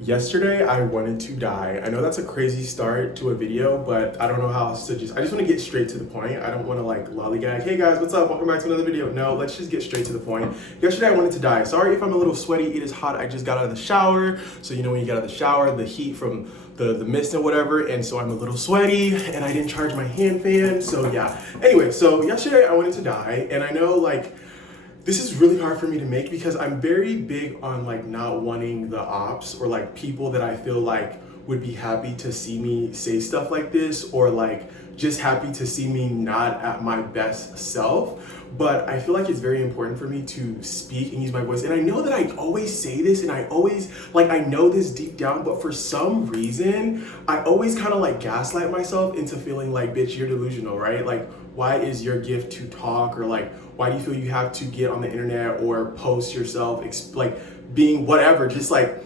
Yesterday, I wanted to die. I know that's a crazy start to a video, but I don't know how else to I just want to get straight to the point. I don't want to like lollygag, hey guys, what's up? Welcome back to another video. No, let's just get straight to the point. Yesterday, I wanted to die. Sorry if I'm a little sweaty, it is hot. I just got out of the shower. So you know when you get out of the shower, the heat from the mist and whatever, and so I'm a little sweaty and I didn't charge my hand fan. So yeah. Anyway, so yesterday I wanted to die, and I know like this is really hard for me to make because I'm very big on like not wanting the ops or like people that I feel like would be happy to see me say stuff like this, or like just happy to see me not at my best self. But I feel like it's very important for me to speak and use my voice. And I know that I always say this and I always like, I know this deep down, but for some reason, I always kind of like gaslight myself into feeling like, bitch, you're delusional, right? Like, why is your gift to talk? Or like, why do you feel you have to get on the internet or post yourself, like being whatever, just like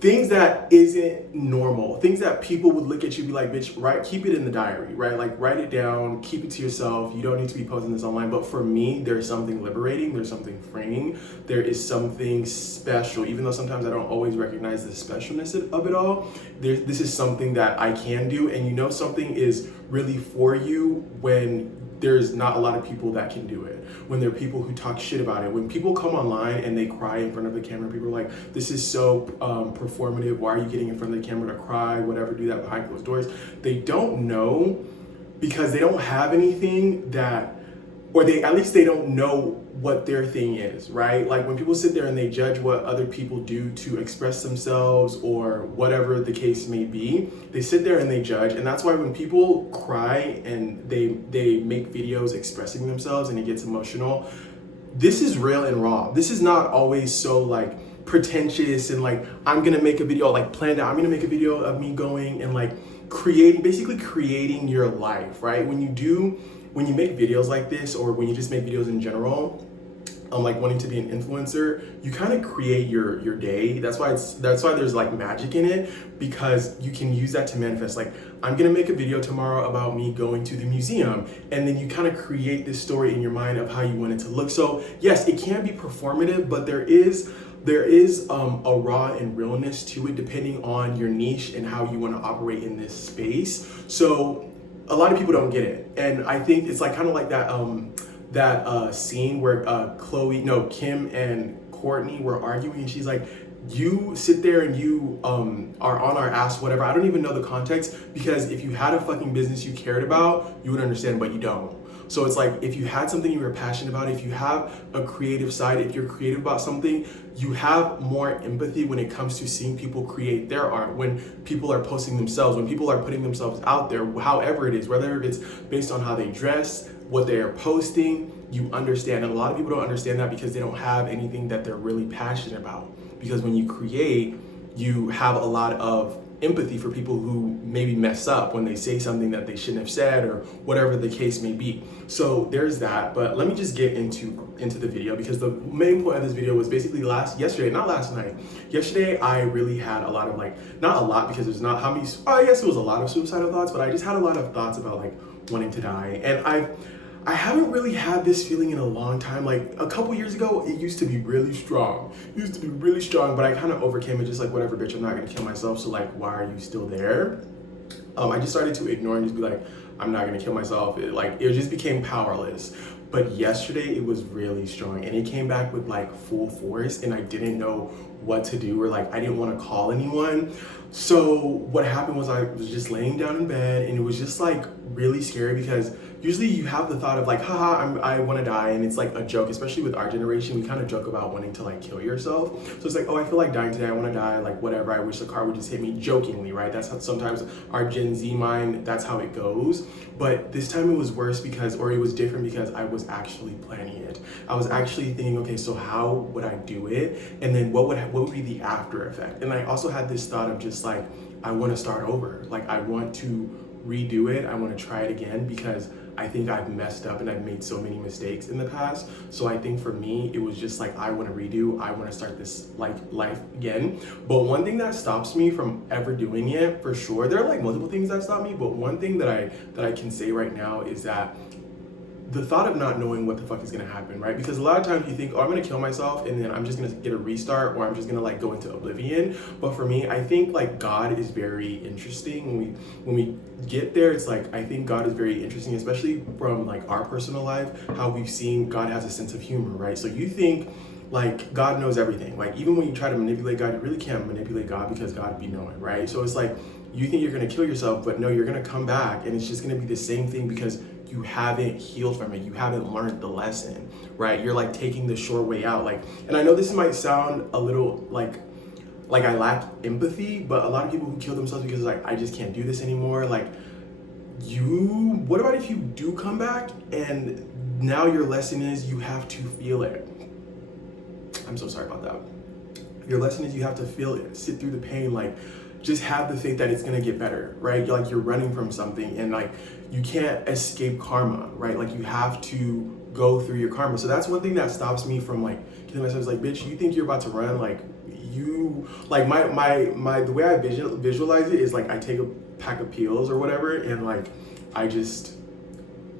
things that isn't normal, things that people would look at you and be like, bitch, right, keep it in the diary, right? Like write it down, keep it to yourself. You don't need to be posting this online. But for me, there's something liberating, there's something freeing, there is something special, even though sometimes I don't always recognize the specialness of it all. This is something that I can do. And you know something is really for you when there's not a lot of people that can do it. When there are people who talk shit about it, when people come online and they cry in front of the camera, people are like, this is so performative. Why are you getting in front of the camera to cry? Whatever, do that behind closed doors. They don't know because they don't have anything that, or they at least they don't know what their thing is, right? Like when people sit there and they judge what other people do to express themselves or whatever the case may be, they sit there and they judge. And that's why when people cry and they make videos expressing themselves and it gets emotional, this is real and raw. This is not always so like pretentious and like, I'm gonna make a video like planned out. I'm gonna make a video of me going and like basically creating your life, right? When you make videos like this, or when you just make videos in general, like wanting to be an influencer, you kind of create your day. That's why there's like magic in it, because you can use that to manifest. Like, I'm gonna make a video tomorrow about me going to the museum, and then you kind of create this story in your mind of how you want it to look. So yes, it can be performative, but there is a raw and realness to it, depending on your niche and how you want to operate in this space. So a lot of people don't get it, and I think it's like kind of like that scene where Kim and Courtney were arguing, and she's like, you sit there and you are on our ass, whatever. I don't even know the context, because if you had a fucking business you cared about, you would understand, but you don't. So it's like, if you had something you were passionate about, if you have a creative side, if you're creative about something, you have more empathy when it comes to seeing people create their art, when people are posting themselves, when people are putting themselves out there, however it is, whether it's based on how they dress, what they are posting, you understand. And a lot of people don't understand that because they don't have anything that they're really passionate about. Because when you create, you have a lot of empathy for people who maybe mess up when they say something that they shouldn't have said, or whatever the case may be. So there's that. But let me just get into the video, because the main point of this video was basically yesterday I really had a lot of like, not a lot because there's not how many, I guess it was a lot of suicidal thoughts, but I just had a lot of thoughts about like wanting to die. And I haven't really had this feeling in a long time. Like a couple years ago, it used to be really strong. But I kind of overcame it, just like, whatever, bitch, I'm not gonna kill myself. So like, why are you still there? I just started to ignore and just be like, I'm not gonna kill myself. It just became powerless. But yesterday it was really strong, and it came back with like full force, and I didn't know what to do, or like I didn't want to call anyone. So what happened was I was just laying down in bed, and it was just like really scary, because usually you have the thought of like, haha, I want to die, and it's like a joke. Especially with our generation, we kind of joke about wanting to like kill yourself. So it's like, oh, I feel like dying today, I want to die, like whatever, I wish the car would just hit me, jokingly, right? That's how sometimes our Gen Z mind, that's how it goes. But this time it was worse because, or it was different, because I was actually planning it. I was actually thinking, okay, so how would I do it? And then what would be the after effect? And I also had this thought of just like, I want to start over. Like, I want to redo it. I want to try it again, because I think I've messed up and I've made so many mistakes in the past. So I think for me, it was just like, I want to redo, I want to start this like life again. But one thing that stops me from ever doing it, for sure, there are like multiple things that stop me, but one thing that I can say right now is that the thought of not knowing what the fuck is gonna happen, right? Because a lot of times you think, oh, I'm gonna kill myself and then I'm just gonna get a restart, or I'm just gonna like go into oblivion. But for me, I think like God is very interesting. When we get there, it's like, I think God is very interesting, especially from like our personal life, how we've seen God has a sense of humor, right? So you think like God knows everything. Like even when you try to manipulate God, you really can't manipulate God because God be knowing, right? So it's like, you think you're gonna kill yourself, but no, you're gonna come back and it's just gonna be the same thing because you haven't healed from it. You haven't learned the lesson, right? You're like taking the short way out. Like, and I know this might sound a little like I lack empathy, but a lot of people who kill themselves because like, I just can't do this anymore. Like what about if you do come back and now your lesson is you have to feel it? I'm so sorry about that. Your lesson is you have to feel it, sit through the pain, like just have the faith that it's gonna get better, right? Like you're running from something and like you can't escape karma, right? Like you have to go through your karma. So that's one thing that stops me from like killing myself. Is like, bitch, you think you're about to run? Like you, like my the way I visualize it is like I take a pack of pills or whatever, and like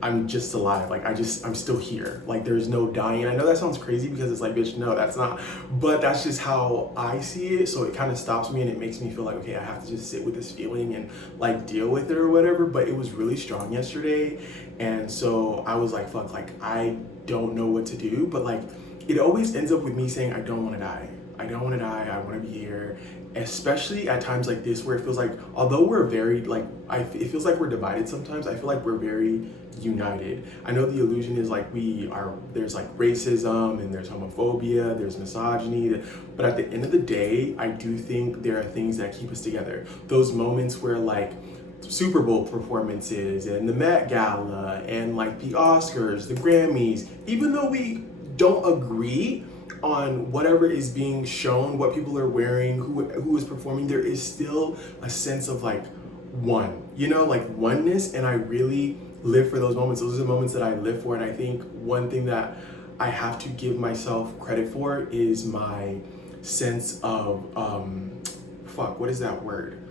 I'm just alive. Like I'm still here. Like there's no dying. I know that sounds crazy because it's like, bitch, no, that's not. But that's just how I see it. So it kind of stops me and it makes me feel like, okay, I have to just sit with this feeling and like deal with it or whatever. But it was really strong yesterday. And so I was like, fuck, like I don't know what to do. But like it always ends up with me saying, I don't want to die. I don't want to die. I want to be here. Especially at times like this where it feels like, although we're very like, it feels like we're divided sometimes, I feel like we're very united. I know the illusion is like there's like racism and there's homophobia, there's misogyny, but at the end of the day, I do think there are things that keep us together. Those moments where like Super Bowl performances and the Met Gala and like the Oscars, the Grammys, even though we don't agree on whatever is being shown, what people are wearing, who is performing, there is still a sense of like one, you know, like oneness. And I really live for those moments. Those are the moments that I live for. And I think one thing that I have to give myself credit for is my sense of, what is that word?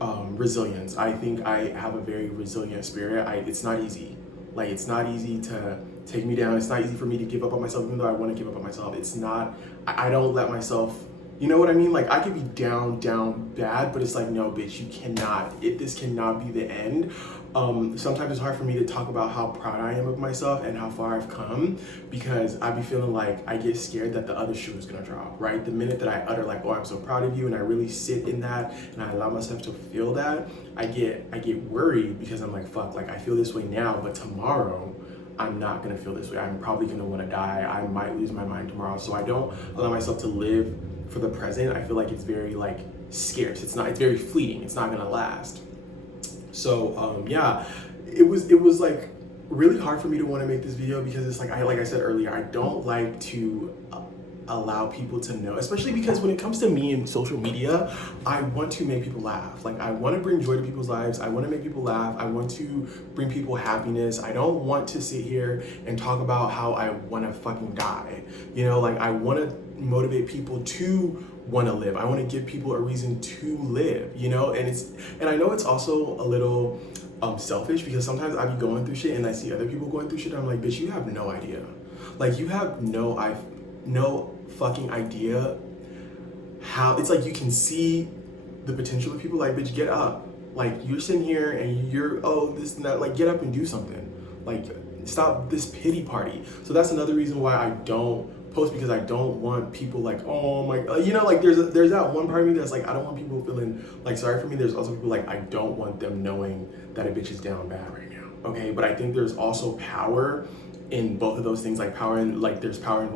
Resilience. I think I have a very resilient spirit. It's not easy. Like it's not easy to take me down. It's not easy for me to give up on myself, even though I want to give up on myself. It's not, I don't let myself, you know what I mean? Like I could be down bad, but it's like, no, bitch, you cannot, this cannot be the end. Sometimes it's hard for me to talk about how proud I am of myself and how far I've come, because I be feeling like I get scared that the other shoe is gonna drop, right? The minute that I utter like, oh, I'm so proud of you, and I really sit in that and I allow myself to feel that, I get worried because I'm like, fuck, like I feel this way now, but tomorrow I'm not gonna feel this way. I'm probably gonna wanna die. I might lose my mind tomorrow. So I don't allow myself to live for the present. I feel like it's very like scarce. It's very fleeting. It's not gonna last. So yeah, it was like really hard for me to want to make this video because it's like I said earlier, I don't like to allow people to know, especially because when it comes to me and social media, I want to make people laugh. Like I want to bring joy to people's lives. I want to make people laugh. I want to bring people happiness. I don't want to sit here and talk about how I want to fucking die. You know, like I want to motivate people to want to live. I want to give people a reason to live, you know? And I know it's also a little selfish because sometimes I be going through shit and I see other people going through shit and I'm like, bitch, you have no idea. Like you have no fucking idea how it's like you can see the potential of people. Like, bitch, get up. Like you're sitting here and you're, oh, this and that, like get up and do something. Like stop this pity party. So that's another reason why I don't post, because I don't want people like, oh my, you know, like there's that one part of me that's like, I don't want people feeling like sorry for me. There's also people like, I don't want them knowing that a bitch is down bad right now. Okay, but I think there's also power in both of those things, like power and like there's power in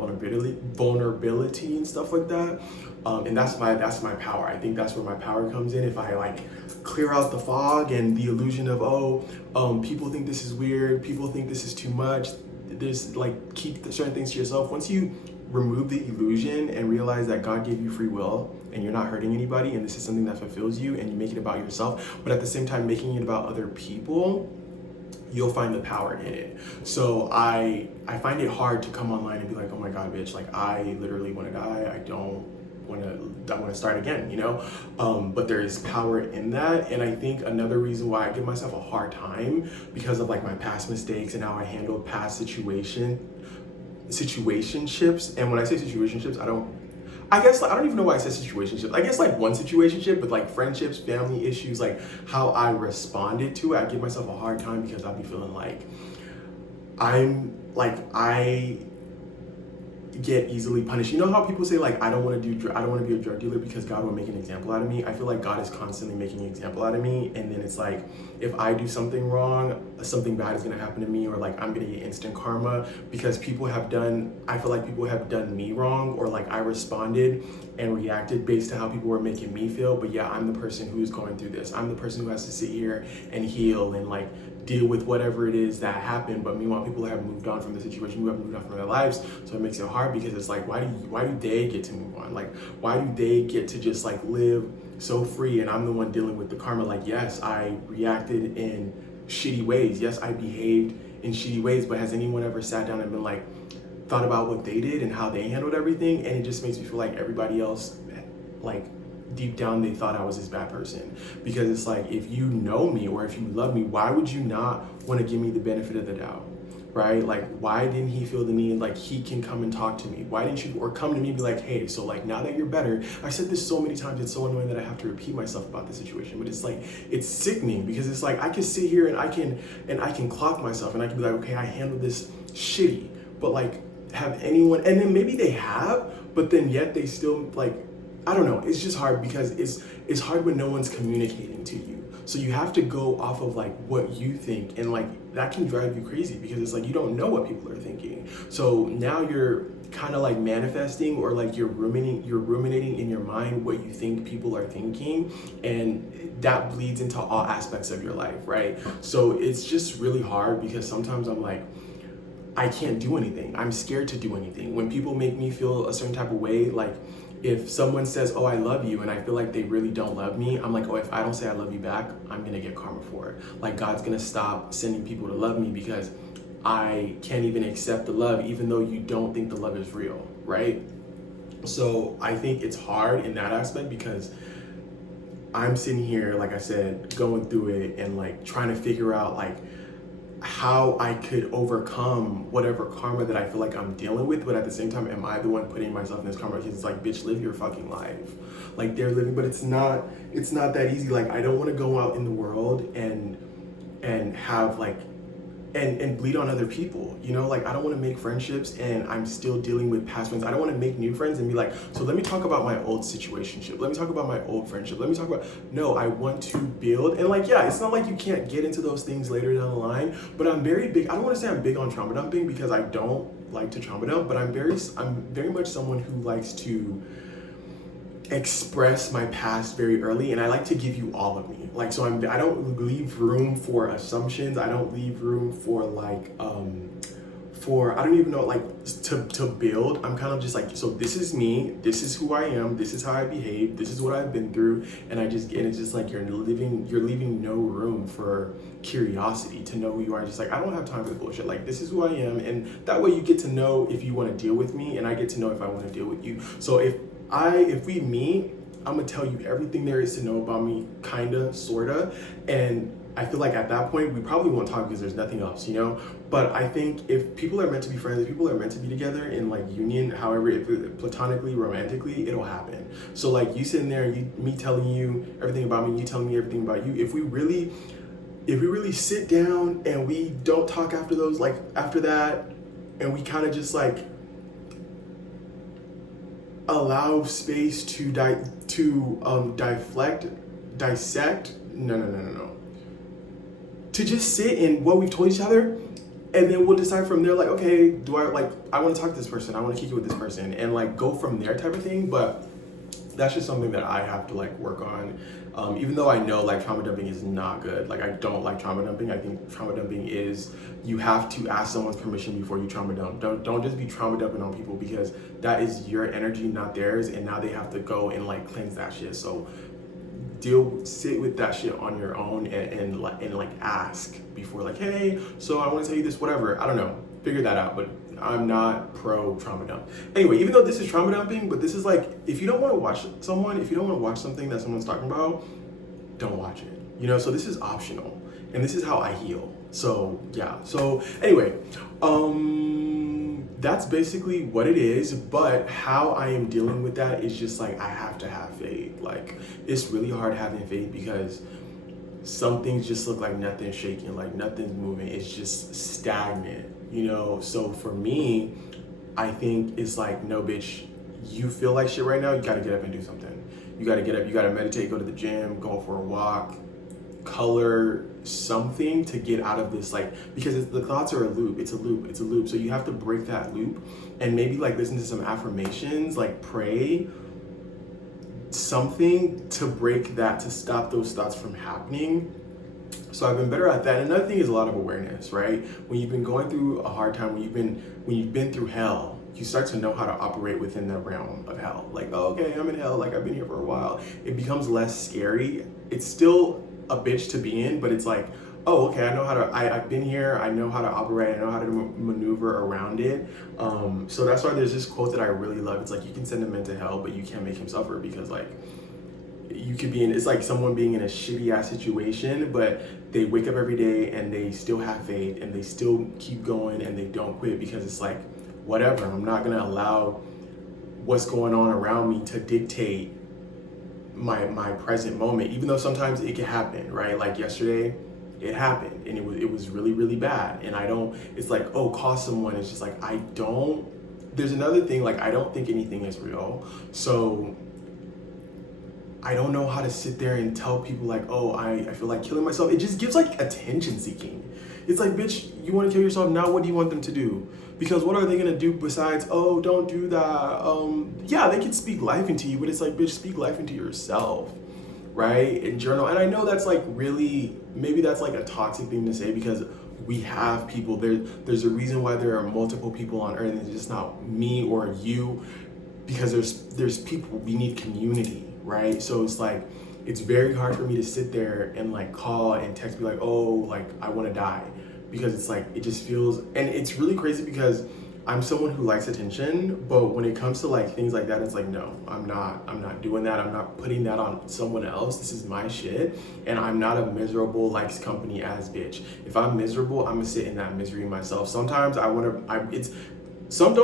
vulnerability and stuff like that. And that's my power. I think that's where my power comes in. If I like clear out the fog and the illusion of, people think this is weird, people think this is too much, there's like, keep certain things to yourself. Once you remove the illusion and realize that God gave you free will and you're not hurting anybody and this is something that fulfills you, and you make it about yourself, but at the same time making it about other people, you'll find the power in it. So I find it hard to come online and be like, oh my God, bitch, like I literally want to die. I don't want to start again, you know. But there is power in that, and I think another reason why I give myself a hard time because of like my past mistakes and how I handled past situationships. And when I say situationships, I guess like, I don't even know why I said situationships. I guess like one situationship, but like friendships, family issues, like how I responded to it, I give myself a hard time because I'll be feeling like I get easily punished. You know how people say like I don't want to be a drug dealer because God will make an example out of me. I feel like God is constantly making an example out of me, and then it's like if I do something wrong, something bad is gonna happen to me, or like I'm gonna get instant karma because I feel like people have done me wrong, or like I responded and reacted based on how people were making me feel. But yeah, I'm the person who's going through this. I'm the person who has to sit here and heal and like deal with whatever it is that happened. But meanwhile, people have moved on from the situation, who have moved on from their lives. So it makes it hard because it's like, why do they get to move on? Like, why do they get to just like live so free? And I'm the one dealing with the karma. Like, yes, I reacted in shitty ways. Yes, I behaved in shitty ways. But has anyone ever sat down and been like, thought about what they did and how they handled everything? And it just makes me feel like everybody else, like, deep down they thought I was this bad person. Because it's like, if you know me or if you love me, why would you not want to give me the benefit of the doubt, right? Like, why didn't he feel the need like he can come and talk to me? Why didn't you, or come to me and be like, hey, so like now that you're better, I said this so many times, it's so annoying that I have to repeat myself about the situation, but it's like, it's sickening because it's like I can sit here and I can clock myself and I can be like, okay, I handled this shitty, but like have anyone, and then maybe they have, but then yet they still like, I don't know, it's just hard because it's hard when no one's communicating to you. So you have to go off of like what you think, and like that can drive you crazy because it's like you don't know what people are thinking. So now you're kind of like manifesting, or like you're ruminating in your mind what you think people are thinking, and that bleeds into all aspects of your life, right? So it's just really hard because sometimes I'm like, I can't do anything. I'm scared to do anything. When people make me feel a certain type of way, like if someone says, oh, I love you, and I feel like they really don't love me, I'm like, oh, if I don't say I love you back, I'm gonna get karma for it. Like God's gonna stop sending people to love me because I can't even accept the love, even though you don't think the love is real, right? So I think it's hard in that aspect because I'm sitting here, like I said, going through it and like trying to figure out like how I could overcome whatever karma that I feel like I'm dealing with, but at the same time, am I the one putting myself in this karma? Because it's like, bitch, live your fucking life. Like they're living, but it's not that easy. Like I don't want to go out in the world and have like and bleed on other people, you know? Like I don't want to make friendships and I'm still dealing with past friends. I don't want to make new friends and be like, so let me talk about my old situationship, let me talk about my old friendship, let me talk about, no, I want to build. And like, yeah, it's not like you can't get into those things later down the line, but I'm very big, I don't want to say I'm big on trauma dumping because I don't like to trauma dump, but I'm very much someone who likes to express my past very early, and I like to give you all of me. Like, so I don't leave room for assumptions. I don't leave room for like I don't even know, like to build. I'm kind of just like, so this is me, this is who I am, this is how I behave, this is what I've been through, and it's just like you're leaving no room for curiosity to know who you are. Just like, I don't have time for the bullshit. Like, this is who I am, and that way you get to know if you want to deal with me, and I get to know if I want to deal with you. So if we meet, I'm gonna tell you everything there is to know about me, kinda, sorta, and I feel like at that point we probably won't talk because there's nothing else, you know? But I think if people are meant to be friends, if people are meant to be together in like union, however, if platonically, romantically, it'll happen. So like you sitting there, me telling you everything about me, you telling me everything about you, if we really sit down and we don't talk after that, and we kind of just like allow space to dissect, no. To just sit in what we've told each other, and then we'll decide from there, like, okay, I want to talk to this person, I want to kick it with this person, and like go from there type of thing. But that's just something that I have to like work on. Even though I know like trauma dumping is not good. Like I don't like trauma dumping. I think trauma dumping is, you have to ask someone's permission before you trauma dump. Don't just be trauma dumping on people because that is your energy, not theirs, and now they have to go and like cleanse that shit. So sit with that shit on your own and ask before like, hey, so I want to tell you this, whatever. I don't know. Figure that out. But I'm not pro trauma dump. Anyway, even though this is trauma dumping, but this is like, if you don't want to watch something that someone's talking about, don't watch it. You know, so this is optional, and this is how I heal. So yeah. So anyway, that's basically what it is. But how I am dealing with that is just like, I have to have faith. Like, it's really hard having faith because some things just look like nothing's shaking, like nothing's moving. It's just stagnant, you know? So for me, I think it's like, no, bitch, you feel like shit right now, you gotta get up and do something. You gotta get up, you gotta meditate, go to the gym, go for a walk, color something to get out of this, like, because the thoughts are a loop. It's a loop. So you have to break that loop and maybe like listen to some affirmations, like pray something to break that, to stop those thoughts from happening. So I've been better at that. And another thing is a lot of awareness, right? When you've been going through a hard time, when you've been through hell, you start to know how to operate within the realm of hell. Like, oh, okay, I'm in hell, like I've been here for a while. It becomes less scary. It's still a bitch to be in, but it's like, oh, okay, I know how to, I've been here, I know how to operate, I know how to maneuver around it. So that's why there's this quote that I really love. It's like, you can send a man to hell, but you can't make him suffer, because like, you could be in, it's like someone being in a shitty ass situation, but they wake up every day and they still have faith and they still keep going and they don't quit, because it's like, whatever, I'm not gonna allow what's going on around me to dictate my present moment, even though sometimes it can happen, right? Like yesterday, it happened and it was really, really bad. And I don't, it's like, oh, call someone. It's just like, there's another thing, like, I don't think anything is real. So I don't know how to sit there and tell people like, oh, I feel like killing myself. It just gives like attention seeking. It's like, bitch, you want to kill yourself now? What do you want them to do? Because what are they gonna do besides, oh, don't do that? Yeah, they can speak life into you, but it's like, bitch, speak life into yourself, right? And journal. And I know that's like really, maybe that's like a toxic thing to say, because we have people there. There's a reason why there are multiple people on earth, and it's just not me or you, because there's people, we need community, right? So it's like, it's very hard for me to sit there and like call and text, be like, oh, like I want to die, because it's like, it just feels, and it's really crazy because I'm someone who likes attention, but when it comes to like things like that, it's like, no, I'm not doing that. I'm not putting that on someone else. This is my shit, and I'm not a miserable likes company ass bitch. If I'm miserable, I'm gonna sit in that misery myself. Sometimes don't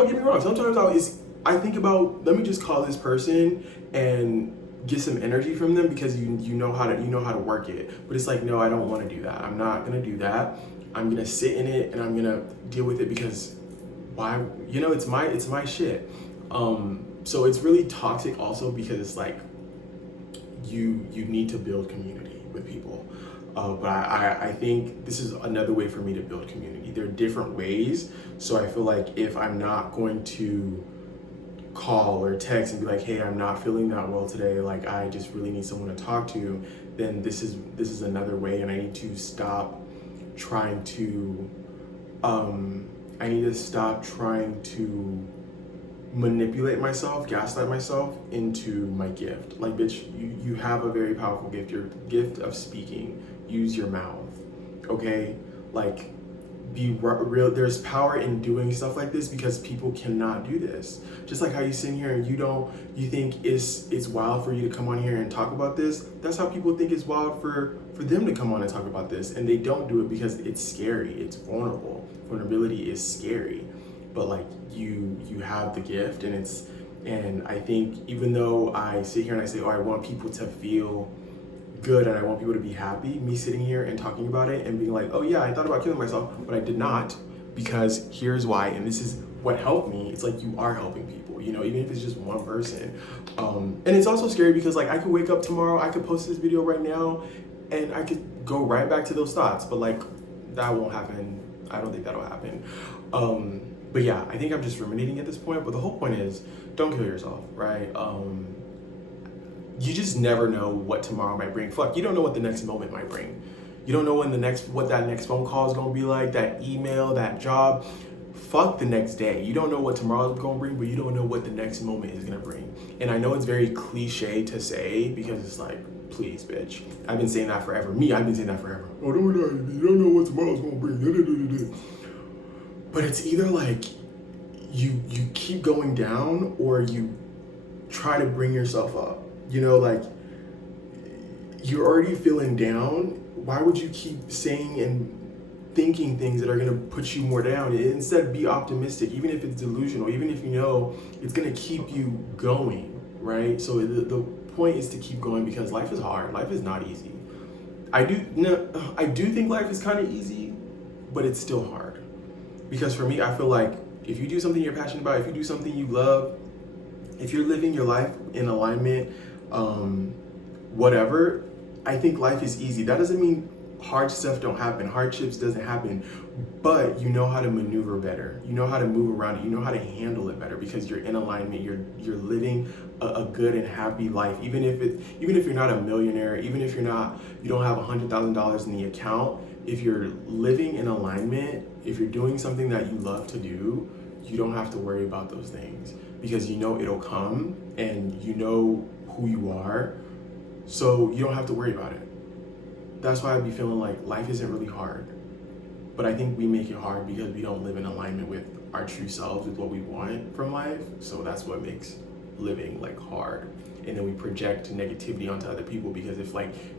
get me wrong, sometimes I think about, let me just call this person and get some energy from them, because you know how to work it. But it's like, no, I don't want to do that. I'm not gonna do that. I'm gonna sit in it and I'm gonna deal with it, because why? You know, it's my shit. So it's really toxic also, because it's like, you need to build community with people. But I think this is another way for me to build community. There are different ways. So I feel like if I'm not going to call or text and be like, hey, I'm not feeling that well today, like I just really need someone to talk to, then this is another way. And I need to stop trying to manipulate myself, gaslight myself into my gift. Like, bitch, you have a very powerful gift, your gift of speaking. Use your mouth, okay? Like, be real. There's power in doing stuff like this, because people cannot do this. Just like how you sit here and you think it's wild for you to come on here and talk about this. That's how people think it's wild for them to come on and talk about this, and they don't do it because it's scary. It's vulnerable. Vulnerability is scary, but like you have the gift, and I think even though I sit here and I say, oh, I want people to feel good and I want people to be happy, me sitting here and talking about it and being like, oh yeah, I thought about killing myself, but I did not, because here's why, and this is what helped me. It's like, you are helping people, you know, even if it's just one person. And it's also scary because like, I could wake up tomorrow, I could post this video right now, and I could go right back to those thoughts, but like, that won't happen. I don't think that'll happen. But yeah, I think I'm just ruminating at this point, but the whole point is, don't kill yourself, right? You just never know what tomorrow might bring. Fuck, you don't know what the next moment might bring. You don't know what that next phone call is gonna be like, that email, that job. Fuck the next day. You don't know what tomorrow's gonna bring, but you don't know what the next moment is gonna bring. And I know it's very cliche to say, because it's like, please, bitch. I've been saying that forever. I've been saying that forever. Oh, you don't know what tomorrow's gonna bring. But it's either like, you keep going down, or you try to bring yourself up. You know, like, you're already feeling down. Why would you keep saying and thinking things that are going to put you more down? Instead, be optimistic, even if it's delusional, even if you know it's going to keep you going, right? So the point is to keep going, because life is hard. Life is not easy. I do think life is kind of easy, but it's still hard. Because for me, I feel like if you do something you're passionate about, if you do something you love, if you're living your life in alignment, whatever, I think life is easy. That doesn't mean hard stuff don't happen, hardships doesn't happen, but you know how to maneuver better. You know how to move around it. You know how to handle it better, because you're in alignment. You're living a good and happy life. Even if you're not a millionaire, even if you don't have $100,000 in the account, if you're living in alignment, if you're doing something that you love to do, you don't have to worry about those things, because you know it'll come, and you know who you are, so you don't have to worry about it. That's why I'd be feeling like life isn't really hard. But I think we make it hard because we don't live in alignment with our true selves, with what we want from life. So that's what makes living like hard. And then we project negativity onto other people, because if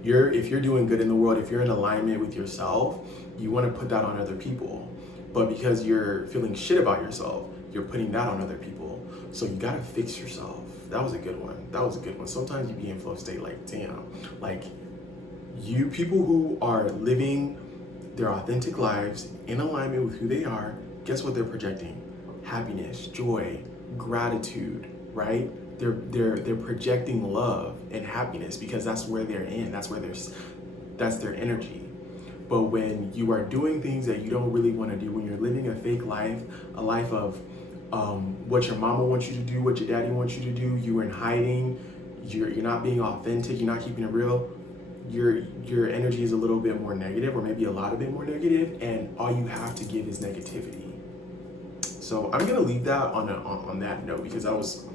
you're doing good in the world, if you're in alignment with yourself, you want to put that on other people. But because you're feeling shit about yourself, you're putting that on other people. So you gotta fix yourself. That was a good one. Sometimes you be in flow state, like, damn, like, you people who are living their authentic lives in alignment with who they are, guess what they're projecting? Happiness, joy, gratitude, right? They're projecting love and happiness, because that's where they're in. That's their energy. But when you are doing things that you don't really want to do, when you're living a fake life, a life of what your mama wants you to do, what your daddy wants you to do, you're in hiding, you're not being authentic, you're not keeping it real, your energy is a little bit more negative, or maybe a lot of bit more negative, and all you have to give is negativity. So I'm gonna leave that on that note, because that was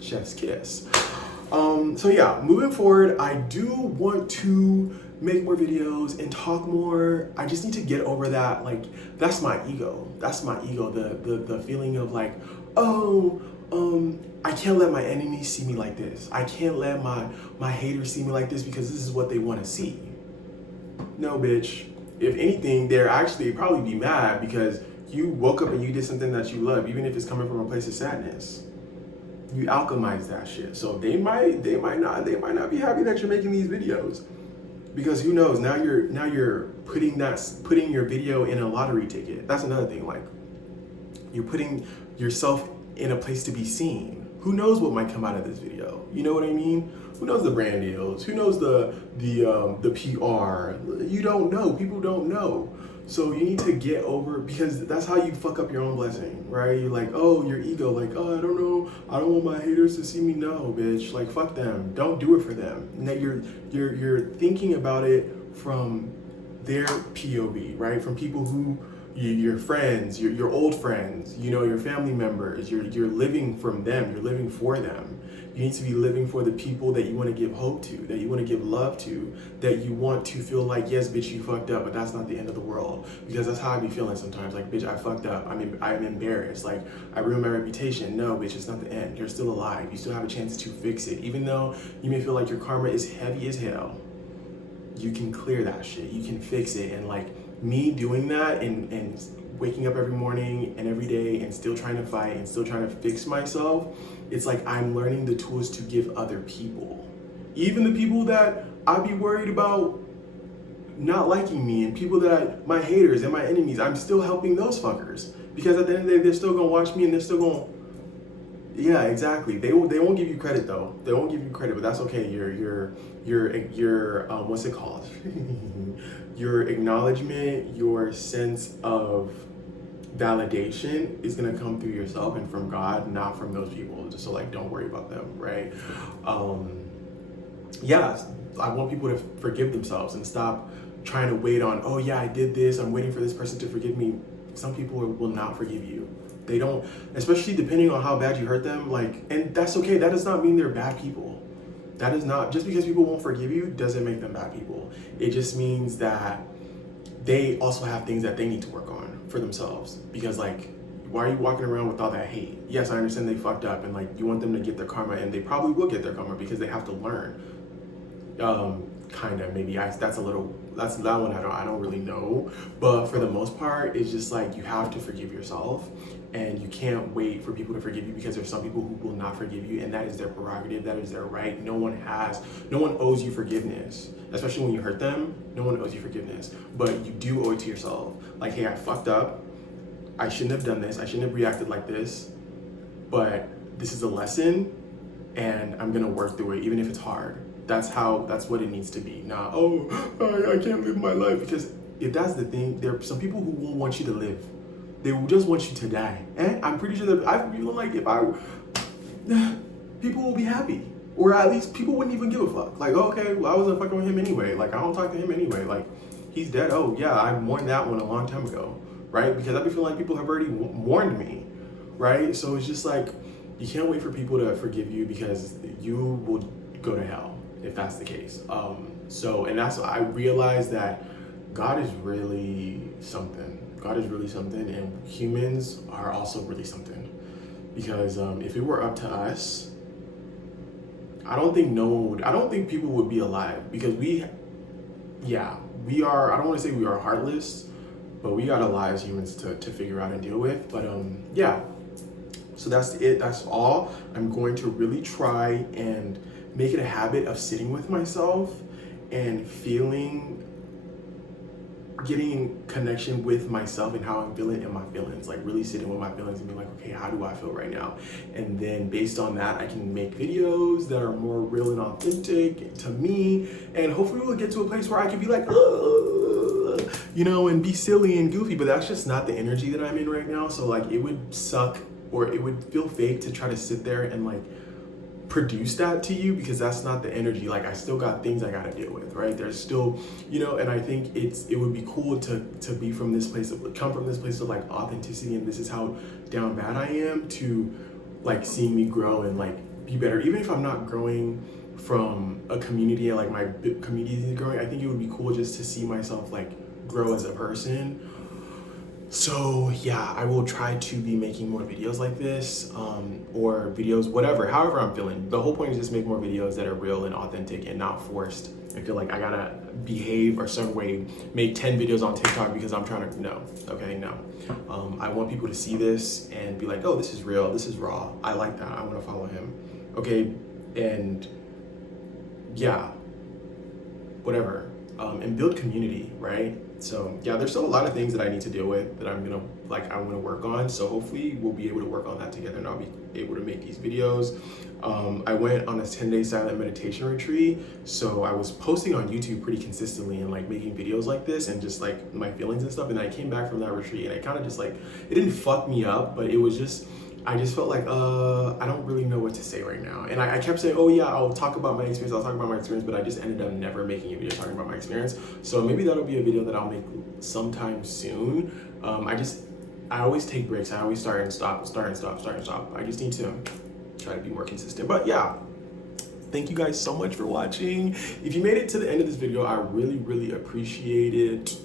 chef's kiss. So yeah, moving forward, I do want to make more videos and talk more. I just need to get over that, like, that's my ego. The feeling of like, I can't let my enemies see me like this. I can't let my haters see me like this, because this is what they want to see. No, bitch. If anything, they're actually probably be mad because you woke up and you did something that you love, even if it's coming from a place of sadness. You alchemize that shit. So they might not be happy that you're making these videos, because who knows? Now you're putting your video in a lottery ticket. That's another thing. Like, you're putting yourself in a place to be seen. Who knows what might come out of this video? You know what I mean? Who knows the brand deals? Who knows the PR? You don't know. People don't know. So you need to get over, because that's how you fuck up your own blessing, right? You're like, oh, your ego, like, oh, I don't know, I don't want my haters to see me. No, bitch, like, fuck them. Don't do it for them. Now you're thinking about it from their POV, right? From people who, your friends, your old friends, you know, your family members. You're living from them. You're living for them. You need to be living for the people that you want to give hope to, that you want to give love to, that you want to feel like, yes, bitch, you fucked up, but that's not the end of the world. Because that's how I be feeling sometimes. Like, bitch, I fucked up. I'm embarrassed. Like, I ruined my reputation. No, bitch, it's not the end. You're still alive. You still have a chance to fix it. Even though you may feel like your karma is heavy as hell, you can clear that shit. You can fix it. And like me doing that and waking up every morning and every day and still trying to fight and still trying to fix myself, it's like I'm learning the tools to give other people. Even the people that I'd be worried about not liking me, and people that my haters and my enemies, I'm still helping those fuckers. Because at the end of the day, they're still gonna watch me and they're still gonna, yeah, exactly. They won't give you credit though. They won't give you credit, but that's okay. Your what's it called? Your acknowledgement, your sense of validation is gonna come through yourself and from God, not from those people. Just so like, don't worry about them, right? Yeah, I want people to forgive themselves and stop trying to wait on, oh yeah, I did this, I'm waiting for this person to forgive me. Some people will not forgive you. They don't, especially depending on how bad you hurt them, like, and that's okay. That does not mean they're bad people. That is not, just because people won't forgive you doesn't make them bad people. It just means that they also have things that they need to work on for themselves. Because like, Why are you walking around with all that hate? Yes, I understand they fucked up, and like you want them to get their karma, and they probably will get their karma because they have to learn. Kind of, maybe that's that one I don't really know, but for the most part it's just like you have to forgive yourself, and you can't wait for people to forgive you, because there's some people who will not forgive you, and that is their prerogative, that is their right. No one owes you forgiveness, especially when you hurt them. No one owes you forgiveness, but you do owe it to yourself. Like, hey, I fucked up, I shouldn't have done this, I shouldn't have reacted like this, but this is a lesson and I'm gonna work through it even if it's hard. That's what it needs to be. Not, oh, I can't live my life. Because if that's the thing, there are some people who won't want you to live. They will just want you to die. And I'm pretty sure that I feel like people will be happy. Or at least people wouldn't even give a fuck. Like, okay, well, I wasn't fucking with him anyway. Like, I don't talk to him anyway. Like, he's dead. Oh, yeah, I mourned that one a long time ago. Right? Because I feel like people have already mourned me. Right? So it's just like, you can't wait for people to forgive you, because you will go to hell if that's the case. And that's, I realized that God is really something. God is really something, and humans are also really something. Because if it were up to us, I don't think people would be alive, because we are, I don't want to say we are heartless, but we got a lot as humans to figure out and deal with. But yeah, so that's it, that's all. I'm going to really try and make it a habit of sitting with myself and getting in connection with myself and how I'm feeling and my feelings, like really sitting with my feelings and being like, okay, how do I feel right now? And then based on that, I can make videos that are more real and authentic to me, and hopefully we'll get to a place where I can be like, and be silly and goofy, but that's just not the energy that I'm in right now. So like, it would suck, or it would feel fake to try to sit there and like produce that to you, because that's not the energy. Like, I still got things I gotta deal with, right? There's still, and I think it would be cool to be from this place, come from this place of like authenticity, and this is how down bad I am, to like seeing me grow and like be better. Even if I'm not growing from a community and like my community is growing, I think it would be cool just to see myself like grow as a person. So yeah, I will try to be making more videos like this, or videos, however I'm feeling. The whole point is just make more videos that are real and authentic and not forced. I feel like I gotta behave a certain way, make 10 videos on TikTok because I'm trying to, no. I want people to see this and be like, oh, this is real, this is raw. I like that, I wanna follow him. Okay, and yeah, whatever. And build community, right? So yeah, there's still a lot of things that I need to deal with that I want to work on. So hopefully we'll be able to work on that together, and I'll be able to make these videos. I went on a 10-day silent meditation retreat, so I was posting on YouTube pretty consistently and like making videos like this and just like my feelings and stuff. And I came back from that retreat and I kind of just like, it didn't fuck me up, but it was just, I just felt like, I don't really know what to say right now. And I kept saying, oh yeah, I'll talk about my experience, but I just ended up never making a video talking about my experience. So maybe that'll be a video that I'll make sometime soon. I always take breaks. I always start and stop. I just need to try to be more consistent. But yeah, thank you guys so much for watching. If you made it to the end of this video, I really, really appreciate it.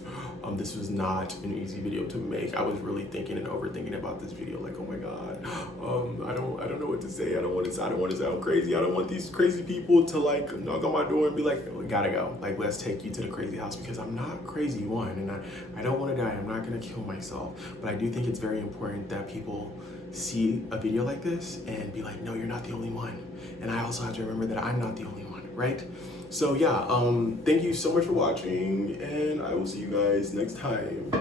This was not an easy video to make. I was really thinking and overthinking about this video. Like, oh my God, I don't know what to say. I don't want to sound crazy. I don't want these crazy people to like knock on my door and be like, we gotta go. Like, let's take you to the crazy house, because I'm not crazy, one, and I don't want to die. I'm not gonna kill myself. But I do think it's very important that people see a video like this and be like, no, you're not the only one. And I also have to remember that I'm not the only one, right? So yeah, thank you so much for watching, and I will see you guys next time.